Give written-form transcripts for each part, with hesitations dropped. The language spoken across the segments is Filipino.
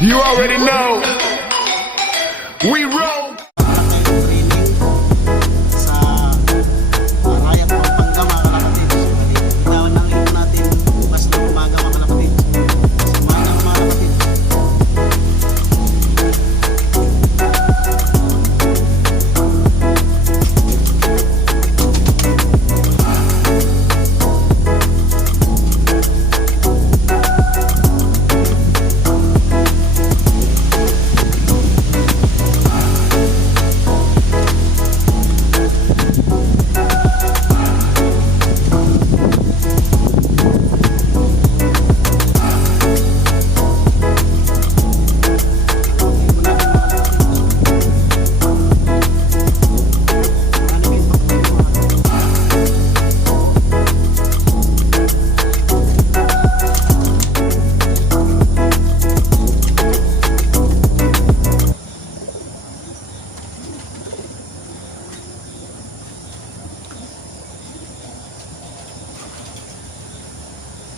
You already know. We roll. Sa Arayat Pampanga mga kalapatid. Itawan ng ibon natin bukas na umaga mga kalapatid. Umaga mga kalapatid.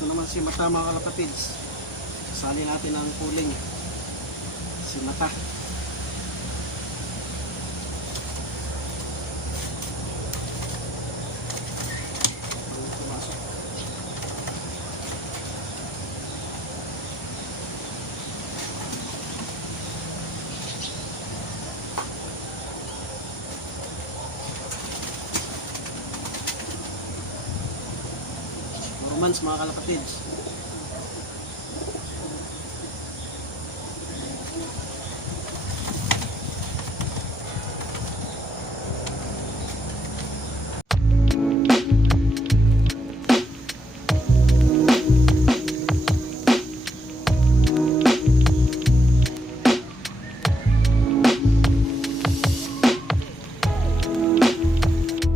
Ito naman si Mata mga kalapatids. Sasali natin ang puling. Si Mata. Pumasok. Romance mga kalapatids.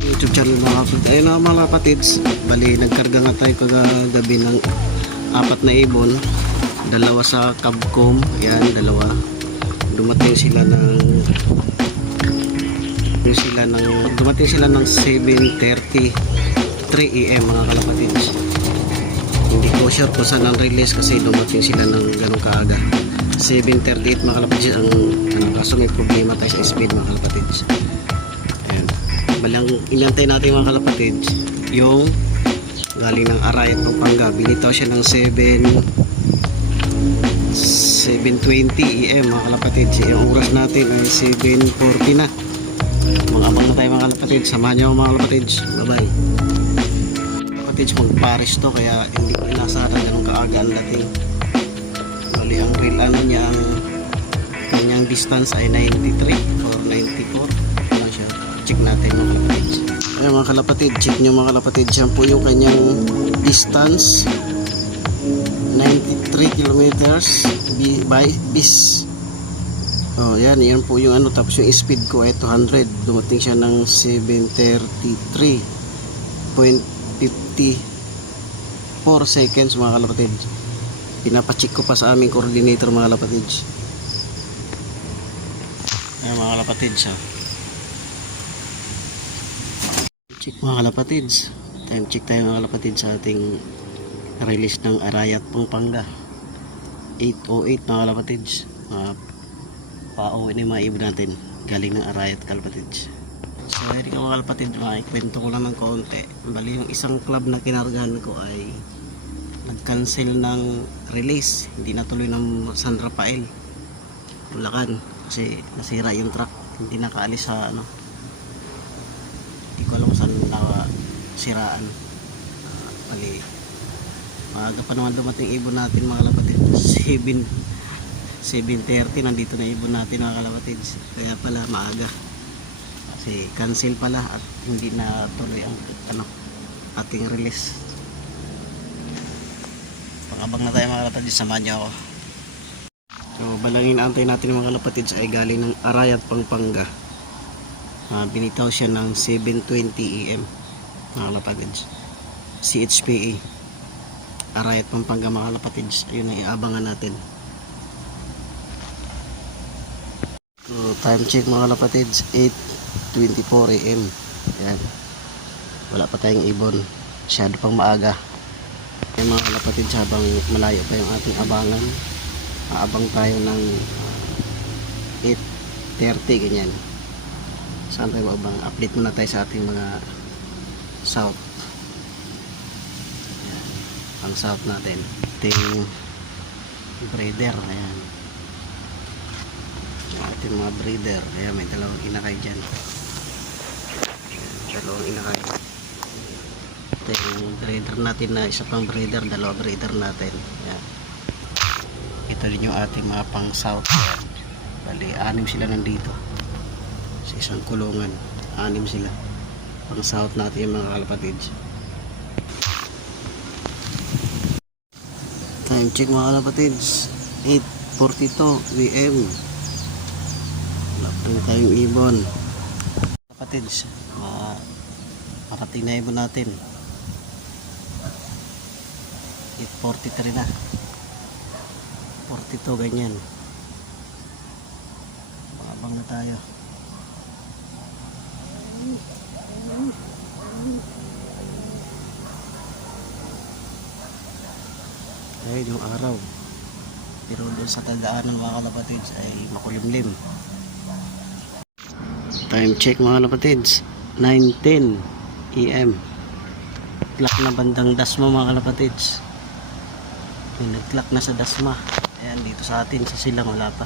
YouTube channel mga kapatid. Ayun na mga kapatids, bali nagkarga nga tayo kagabi ng 4 na ibon, dalawa sa Cabcom, ayan dalawa, dumating sila ng 7:33 AM mga kalapatids. Hindi ko sure kung saan ang release kasi dumating sila ng ganong kaaga. 7:38 mga kalapatids ang kaso may problema tayo sa speed mga kalapatids. Balang inantay natin mga kalapatids yung galing ng Arayat Pampanga, binitaw siya ng 7:20 AM mga kalapatids. Yung oras natin ay 7:40 na. Mag-abang na tayo mga kalapatids, samahan nyo mga kalapatids. Bye bye kalapatids. Mag-Paris to kaya hindi ko inasahan ganun kaaga ang dating. Bali ang real ano niya, ang kanyang distance ay 93 or 94. Check natin mga kalapatids. Ayan mga kalapatid, check nyo mga kalapatid. Yan po yung kanyang distance, 93 kilometers by bis. Oh, yan po yung ano. Tapos yung speed ko ay 200. Dumating siya ng 7:33.54 seconds mga kalapatid. Pinapacheck ko pa sa aming coordinator mga kalapatids. Ayan mga kalapatids ha. Check mga kalapatids. Time check tayo mga kalapatids sa ating release ng Arayat Pampanga. 8:08 mga kalapatids. Pa-uwi na yung mga ibon natin galing ng Arayat kalapatids. So hindi ka mga kalapatids, maikwento ko lang ng konti. Bali yung isang club na kinargahan ko ay nag-cancel ng release. Hindi natuloy ng San Rafael Bulacan kasi nasira yung truck. Hindi nakaalis sa ano, hindi ko alam saan siraan. Bali maaga pa naman dumating ibon natin mga kalapatids. 7:30 nandito na ibon natin mga kalapatids. Kaya pala maaga kasi cancel pala at hindi na tuloy ang ano, ating release. Pang-abang na tayo mga kalapatids, samahan niyo ako. So balangin antay natin mga kalapatids ay galing ng Arayat Pampanga. Binitaw siya ng 7:20 AM mga kalapatids. CHPA Arayat Pampanga mga kalapatids. Ayun ang iabangan natin. So time check mga kalapatids, 8:24 AM. Yan, wala pa tayong ibon, masyado pang maaga. Yung mga kalapatids, habang malayo pa yung ating abangan, Aabang tayo ng 8:30 ganyan. Saan tayo abang? Update muna tayo sa ating mga south. Ayan. Ang south natin. Ating breeder. Ayan. Yung ating mga breeder. Ayan, may dalawang inakay dyan. Ayan, dalawang inakay. Ito yung breeder natin na isa pang breeder. Dalawa breeder natin. Ayan. Ito din yung ating mga pang south. Ayan. Bali, 6 sila nandito. Sa isang kulungan. 6 sila. Pang south natin yung mga kalapatids. Time check mga kalapatids. 8:42 PM. Wala pa rin tayong ibon. Kalapatids. Marating na ibon natin. 8:43 na. 42 ganyan. Abang na tayo. Ayun yung araw. Pero doon sa tagdaanan mga kalapatids ay makulimlim. Time check mga kalapatids. 9:10 AM. Clock na bandang Dasma mga kalapatids. May nag-clock na sa Dasma. Ayan dito sa atin sa silang wala pa.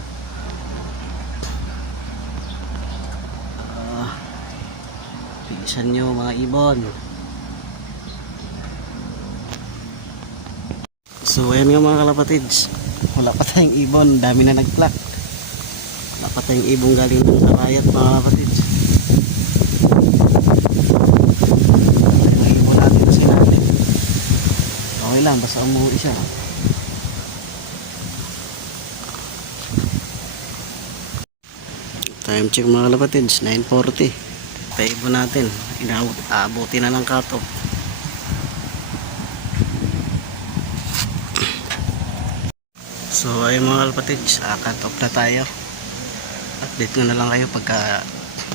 Bilisan nyo mga ibon. So ayan nga mga kalapatids, wala pa tayong ibon, dami na nag-clock. Wala pa tayong ibon galing ng arayat mga kalapatids. Yung ibon natin kasi natin okay lang, basta umuwi siya. Time check mga kalapatids, 9:40. Ibon natin, aabuti na ng cut-off. So ayun mga kalapatids, cut-off na tayo. Update ko na lang kayo pagka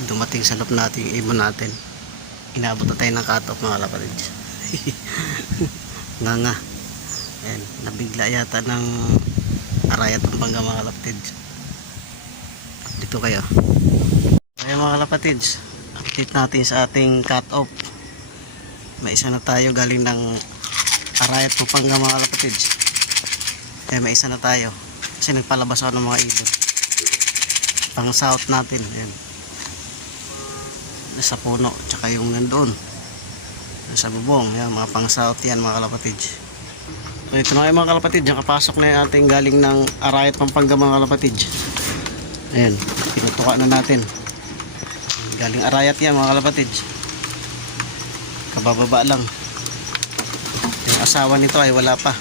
dumating sa loob natin yung ibon natin. Inaabot na tayo ng cut-off mga kalapatids. Nga. Ayan, nabigla yata ng arayat ng Pampanga mga kalapatids. Dito kayo. Ayun mga kalapatids, update natin sa ating cut-off. May isa na tayo galing ng arayat ng Pampanga mga kalapatids. May isa na tayo kasi nagpalabas ako ng mga ibon pang south natin. Ayan. Nasa puno tsaka yung nandoon nasa bubong. Ayan, mga pang south yan mga kalapatids. So ito na kayo mga kalapatids, nakapasok na yung ating galing ng arayat Pampanga mga kalapatids. Ayan, pinutuka na natin. Galing arayat yan mga kalapatids, kabababa lang. Yung asawa nito ay wala pa,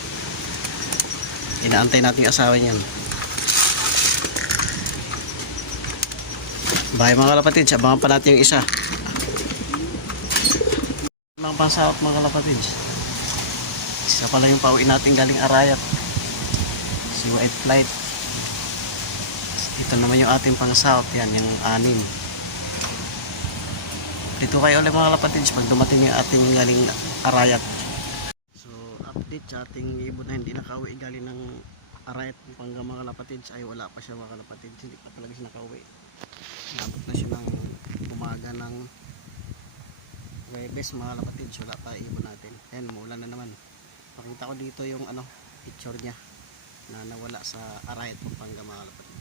inaantay natin yung asawa niyan. Bye mga kalapatids, abangan pa natin yung isa. Mga pasawat mga kalapatids, isa pala yung pauwi natin galing arayat, si White Flight. Ito naman yung ating pang south, yan yung 6. Dito kayo ulit mga kalapatids pag dumating yung ating galing arayat. So update sa ating ibon na hindi nakauwi galing ng arayat Pampanga mga kalapatids ay wala pa siya mga kalapatids, hindi pa talaga siya nakauwi. Nabot na siya ng umaga ng Webes mga kalapatids, wala pa ibon natin. Ayan, umulan na naman. Pakita ko dito yung picture niya na nawala sa arayat Pampanga mga kalapatids.